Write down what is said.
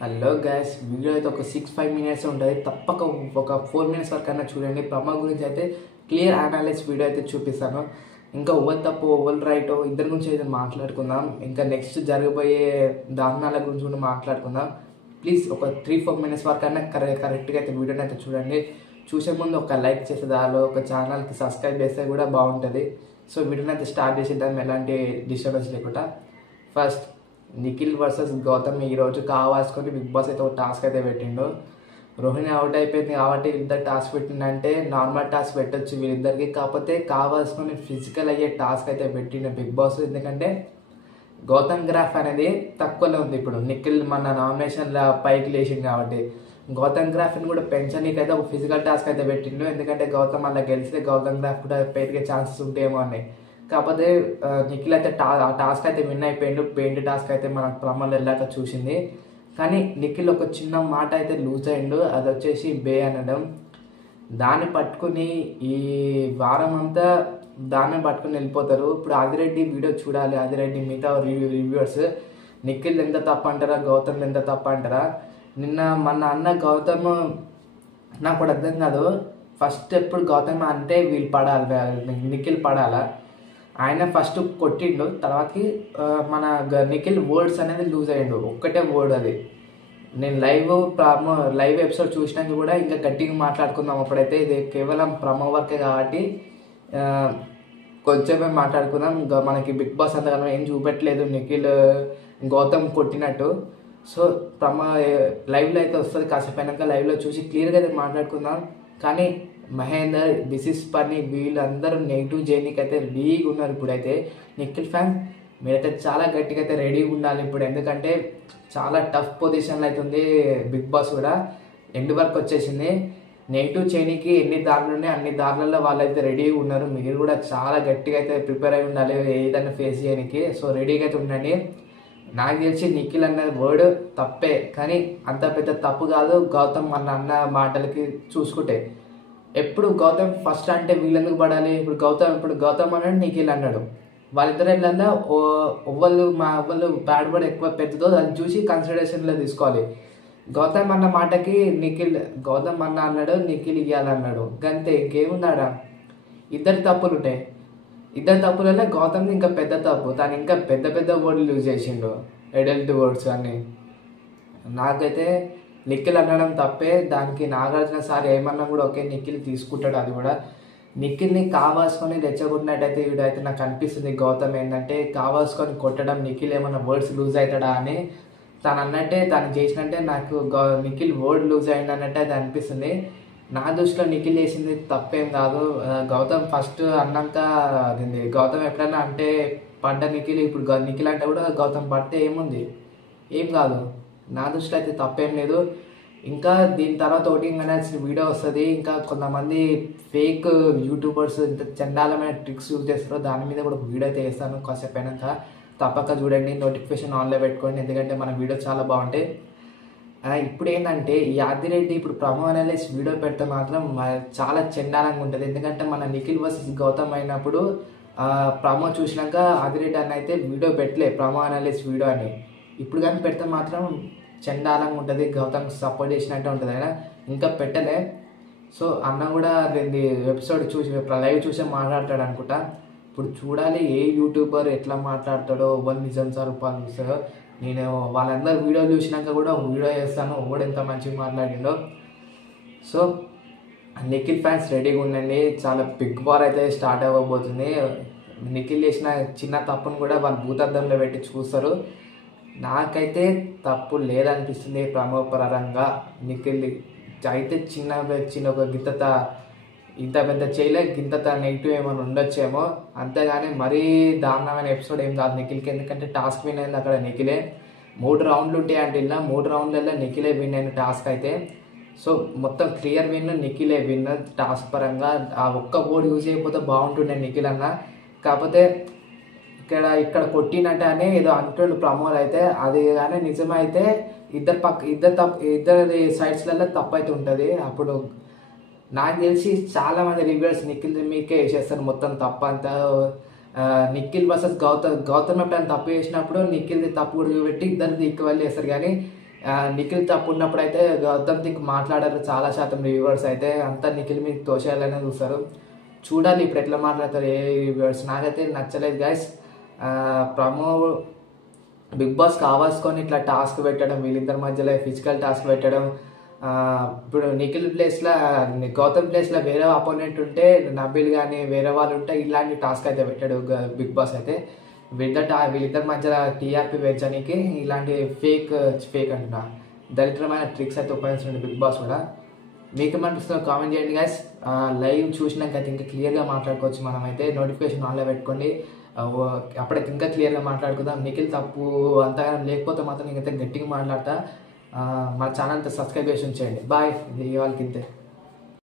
Hello guys, video అయితే ఒక 6-5 minutes ఉంటుంది. తప్పక ఒక 4 మినిట్స్ వరకు అయినా చూడండి. ప్రమో గురించి అయితే క్లియర్ అనాలిసిస్ వీడియో అయితే చూపిస్తాను. ఇంకా ఓవర్ తప్పు ఓవర్ రైట్ ఇద్దరి గురించి అయితే మాట్లాడుకుందాం. ఇంకా నెక్స్ట్ జరగబోయే దారుణాల గురించి కూడా మాట్లాడుకుందాం. ప్లీజ్ ఒక 3-4 మినిట్స్ వరకు అయినా కరెక్ట్గా అయితే వీడియోని అయితే చూడండి. చూసే ముందు ఒక లైక్ చేసే దాలో ఒక ఛానల్కి సబ్స్క్రైబ్ చేస్తే కూడా బాగుంటుంది. సో వీడియోని అయితే స్టార్ట్ చేసేద్దాం ఎలాంటి డిస్టర్బెన్స్ లేకుండా. ఫస్ట్ నిఖిల్ వర్సెస్ గౌతమ్ ఈరోజు కావాల్సుకొని బిగ్ బాస్ అయితే ఒక టాస్క్ అయితే పెట్టిండు. రోహిణి అవుట్ అయిపోయింది కాబట్టి ఇద్దరు టాస్క్ పెట్టిండంటే నార్మల్ టాస్క్ పెట్టచ్చు వీళ్ళిద్దరికి. కాకపోతే కావాల్సుకొని ఫిజికల్ అయ్యే టాస్క్ అయితే పెట్టిండు బిగ్ బాస్. ఎందుకంటే గౌతమ్ గ్రాఫ్ అనేది తక్కువలో ఉంది. ఇప్పుడు నిఖిల్ మన నామినేషన్ల పైకి లేచింది కాబట్టి గౌతమ్ గ్రాఫ్ని కూడా పెంచనీకి అయితే ఒక ఫిజికల్ టాస్క్ అయితే పెట్టిండు. ఎందుకంటే గౌతమ్ అలా గెలిస్తే గౌతమ్ గ్రాఫ్ కూడా పెరిగే ఛాన్సెస్ ఉంటాయేమో అని. కాకపోతే నిఖిల్ అయితే టాస్క్ అయితే విన్ అయిపోయిండు. పెయింట్ టాస్క్ అయితే మనకు ప్రమాణాలు వెళ్ళాక చూసింది. కానీ నిఖిల్ ఒక చిన్న మాట అయితే లూజ్ అయిండు. అది వచ్చేసి బే అనడం. దాన్ని పట్టుకుని ఈ వారం అంతా దాన్ని పట్టుకుని వెళ్ళిపోతారు. ఇప్పుడు ఆదిరెడ్డి వీడియో చూడాలి. ఆదిరెడ్డి మిగతా రివ్యూవర్స్ నిఖిల్ ఎంత తప్పు అంటారా, గౌతమ్ ఎంత తప్పు అంటారా? నిన్న మన అన్న గౌతమ్ నాకు కూడా అర్థం కాదు. ఫస్ట్ ఎప్పుడు గౌతమ్ అంటే వీళ్ళు పడాలి, నిఖిల్ పడాలా? ఆయన ఫస్ట్ కొట్టిండు, తర్వాతకి మన నిఖిల్ వర్డ్స్ అనేది లూజ్ అయ్యిండు. ఒక్కటే వర్డ్ అది. నేను లైవ్ ఎపిసోడ్ చూసినాక కూడా ఇంకా గట్టిగా మాట్లాడుకుందాం. అప్పుడైతే ఇది కేవలం ప్రమో వర్కే కాబట్టి కొంచెమే మాట్లాడుకుందాం. ఇంకా మనకి బిగ్ బాస్ అంతగానో ఏం చూపెట్టలేదు నిఖిల్ గౌతమ్ కొట్టినట్టు. సో లైవ్లో అయితే వస్తుంది. కాసేపు అయినాక లైవ్లో చూసి క్లియర్గా అయితే మాట్లాడుకుందాం. కానీ మహేందర్, దిస్ పని వీళ్ళందరూ నెగిటివ్ జర్నీకి అయితే రెడీగా ఉన్నారు. ఇప్పుడైతే నిఖిల్ ఫ్యాన్స్ మీరైతే చాలా గట్టిగా అయితే రెడీగా ఉండాలి ఇప్పుడు. ఎందుకంటే చాలా టఫ్ పొజిషన్లో అయితే ఉంది బిగ్ బాస్ కూడా. ఎండ్ వరకు వచ్చేసింది. నెగిటివ్ చేయడానికి ఎన్ని దారులు ఉన్నాయి అన్ని దారులలో వాళ్ళైతే రెడీగా ఉన్నారు. మీరు కూడా చాలా గట్టిగా అయితే ప్రిపేర్ అయి ఉండాలి ఏదైనా ఫేస్ చేయడానికి. సో రెడీగా అయితే ఉండండి. నాకు తెలిసి నిఖిల్ అన్న వర్డ్ తప్పే, కానీ అంత పెద్ద తప్పు కాదు గౌతమ్ అన్న మాటలకి చూసుకుంటే. ఎప్పుడు గౌతమ్ ఫస్ట్ అంటే వీళ్ళెందుకు పడాలి? ఇప్పుడు గౌతమ్ అన్నాడు, నిఖిల్ అన్నాడు. వాళ్ళిద్దరిలో వాళ్ళు బ్యాడ్ వర్డ్ ఎక్కువ పెద్దదో అది చూసి కన్సిడరేషన్లో తీసుకోవాలి. గౌతమ్ అన్న మాటకి గౌతమ్ అన్న అన్నాడు, నిఖిల్ ఇవ్వాలన్నాడు. గంతే, ఇంకేమున్నాడా? ఇద్దరు తప్పులు ఉంటాయి. ఇద్దరు తప్పులలో గౌతమ్ది ఇంకా పెద్ద తప్పు. తను ఇంకా పెద్ద పెద్ద వర్డ్లు యూజ్ చేసిండు, ఎడల్ట్ వర్డ్స్ అన్నీ. నాకైతే నిఖిల్ అనడం తప్పే. దానికి నాగార్జున సార్ ఏమన్నా కూడా ఓకే, నిఖిల్ తీసుకుంటాడు. అది కూడా నిఖిల్ని కావాల్సుకొని రెచ్చగొట్టినట్టయితే వీడైతే నాకు అనిపిస్తుంది. గౌతమ్ ఏంటంటే కావాల్సుకొని కొట్టడం, నిఖిల్ ఏమన్నా వర్డ్స్ లూజ్ అవుతాడా అని తను అన్నట్టే, తను చేసినట్టే నాకు నిఖిల్ వర్డ్ లూజ్ అయింది అన్నట్టే అది అనిపిస్తుంది. నా దృష్టిలో నిఖిల్ చేసింది తప్పేం కాదు. గౌతమ్ ఫస్ట్ అన్నాక గౌతమ్ ఎప్పుడైనా అంటే పడ్డ నిఖిల్, ఇప్పుడు నిఖిల్ అంటే కూడా గౌతమ్ పడితే ఏముంది, ఏం కాదు. నా దృష్టిలో అయితే తప్పేం లేదు. ఇంకా దీని తర్వాత ఓటింగ్ అనాల్సిన వీడియో వస్తుంది. ఇంకా కొంతమంది ఫేక్ యూట్యూబర్స్ ఇంత చండాలమైన ట్రిక్స్ యూజ్ చేస్తారో దాని మీద కూడా వీడియో అయితే వేస్తాను. కాసేపు అయినాక తప్పక చూడండి, నోటిఫికేషన్ ఆన్లో పెట్టుకోండి. ఎందుకంటే మన వీడియో చాలా బాగుంటాయి. ఇప్పుడు ఏంటంటే ఈ ఆదిరెడ్డి ఇప్పుడు ప్రమో అనాలిసిస్ వీడియో పెడితే మాత్రం చాలా చండాలంగా ఉంటుంది. ఎందుకంటే మన నిఖిల్ వర్సెస్ గౌతమ్ అయినప్పుడు ప్రమో చూసినాక ఆదిరెడ్డి అన్న అయితే వీడియో పెట్టలే, ప్రమో అనాలిసిస్ వీడియో అని. ఇప్పుడు కానీ పెడితే మాత్రం చండాలంగా ఉంటుంది, గౌతమ్ సపోర్ట్ చేసినట్టే ఉంటుంది. అయినా ఇంకా పెట్టలే. సో అన్న కూడా ఎపిసోడ్ చూసి లైవ్ చూసే మాట్లాడతాడు అనుకుంటా. ఇప్పుడు చూడాలి ఏ యూట్యూబర్ ఎట్లా మాట్లాడతాడో, ఎవరు నిజం స్వరూపాలు చూస్తాడో. నేను వాళ్ళందరూ వీడియోలు చూసినాక కూడా వీడియో చేస్తాను ఎవడు ఎంత మంచిగా మాట్లాడిండో. సో నిఖిల్ ఫ్యాన్స్ రెడీగా ఉండండి. చాలా బిగ్ వార్ అయితే స్టార్ట్ అవ్వబోతుంది. నిఖిల్ చేసిన చిన్న తప్పును కూడా వాళ్ళు భూతద్దంలో పెట్టి చూస్తారు. నాకైతే తప్పు లేదనిపిస్తుంది ప్రమో పరంగా. నిఖిల్ అయితే చిన్న ఒక ఇంత పెద్ద చేయలే, గింత నెగిటివ్ ఏమైనా ఉండొచ్చేమో, అంతేగాని మరీ దారుణమైన ఎపిసోడ్ ఏం కాదు నిఖిల్కి. ఎందుకంటే టాస్క్ విన్ అయింది అక్కడ నిఖిలే. 3 రౌండ్లు ఉంటాయి అంటే ఇలా 3 రౌండ్లలో నిఖిలే విన్ అయిన టాస్క్ అయితే. సో మొత్తం క్లియర్ విన్, నిఖిలే విన్ టాస్క్ పరంగా. ఆ ఒక్క ఓడి యూజ్ అయిపోతే బాగుంటుండే నిఖిల్ అన్న. కాకపోతే ఇక్కడ కొట్టినట్టే అని ఏదో అంటుండు ప్రమోలు అయితే. అది కానీ నిజమైతే ఇద్దరి సైడ్స్లలో తప్పు అయితే ఉంటుంది. అప్పుడు నాకు తెలిసి చాలా మంది రివ్యూవర్స్ నిఖిల్ మీకే వేసేస్తారు మొత్తం తప్పు అంతా. నిఖిల్ వర్సెస్ గౌతమ్ ఎప్పుడైనా తప్పు చేసినప్పుడు నిఖిల్ది తప్పు కూడా చూపెట్టి ఇద్దరిది ఈక్వల్ చేస్తారు. కానీ నిఖిల్ తప్పు ఉన్నప్పుడు అయితే గౌతమ్ దిక్ మాట్లాడారు చాలా శాతం రివ్యూవర్స్ అయితే, అంతా నిఖిల్ మీకు తోసేయాలనే చూస్తారు. చూడాలి ఇప్పుడు ఎట్లా మాట్లాడతారు ఏ రివ్యూవర్స్. నాకైతే నచ్చలేదు గైస్. ప్రమో బిగ్ బాస్ కావాల్సుకొని ఇట్లా టాస్క్ పెట్టడం, వీళ్ళిద్దరి మధ్యలో ఫిజికల్ టాస్క్ పెట్టడం. ఇప్పుడు నిఖిల్ ప్లేస్లో గౌతమ్ ప్లేస్లో వేరే అపోనెంట్ ఉంటే, నబీల్ కానీ వేరే వాళ్ళు ఉంటే ఇలాంటి టాస్క్ అయితే పెట్టాడు బిగ్ బాస్ అయితే. వీళ్ళిద్దరి మధ్యలో టీఆర్పీ పెంచడానికి ఇలాంటి ఫేక్ అంటున్నా దరిద్రమైన ట్రిక్స్ అయితే ఉపయోగిస్తుండే బిగ్ బాస్ కూడా. మీకు ఏమనిపిస్తుందో కామెంట్ చేయండి గైస్. లైవ్ చూసినాక అయితే ఇంకా క్లియర్గా మాట్లాడుకోవచ్చు. మనమైతే నోటిఫికేషన్ ఆన్లో పెట్టుకోండి, అప్పుడైతే ఇంకా క్లియర్గా మాట్లాడుకుందాం. నిఖిల్ తప్పు అంతగానం లేకపోతే మాత్రం ఇంకైతే గట్టిగా మాట్లాడతా. మా ఛానల్ సబ్స్క్రైబ్ చేసి ఉంచేయండి. బాయ్, ఇది వాళ్ళకి ఇంతే.